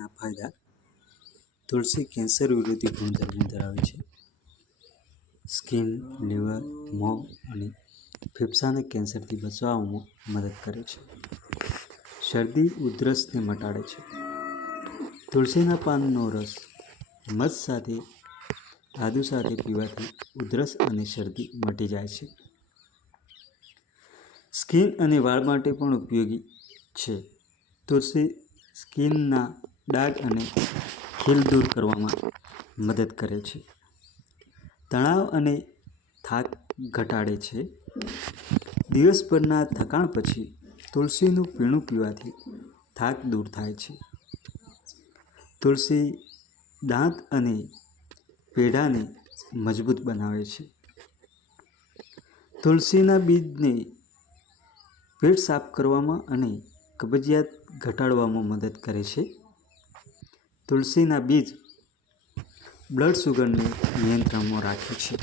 ના ફાયદા. તુલસી કેન્સર વિરોધી ગુણધર્મો ધરાવે છે. સ્કિન, લીવર, મોં અને ફેફસાંના કેન્સરથી બચવામાં મદદ કરે છે. શરદી ઉધરસને મટાડે છે. તુલસીના પાનનો રસ મધ સાથે આદુ સાથે પીવાથી ઉધરસ અને શરદી મટી જાય છે. સ્કિન અને વાળ માટે પણ ઉપયોગી છે. તુલસી સ્કિનના ડાઘ અને ખીલ દૂર કરવામાં મદદ કરે છે. તણાવ અને થાક ઘટાડે છે. દિવસભરના થકાણ પછી તુલસીનું પીણું પીવાથી થાક દૂર થાય છે. તુલસી દાંત અને પેઢાને મજબૂત બનાવે છે. તુલસીના બીજને પેટ સાફ કરવામાં અને કબજિયાત ઘટાડવામાં મદદ કરે છે. તુલસીના બીજ બ્લડ શુગરને નિયંત્રણમાં રાખે છે.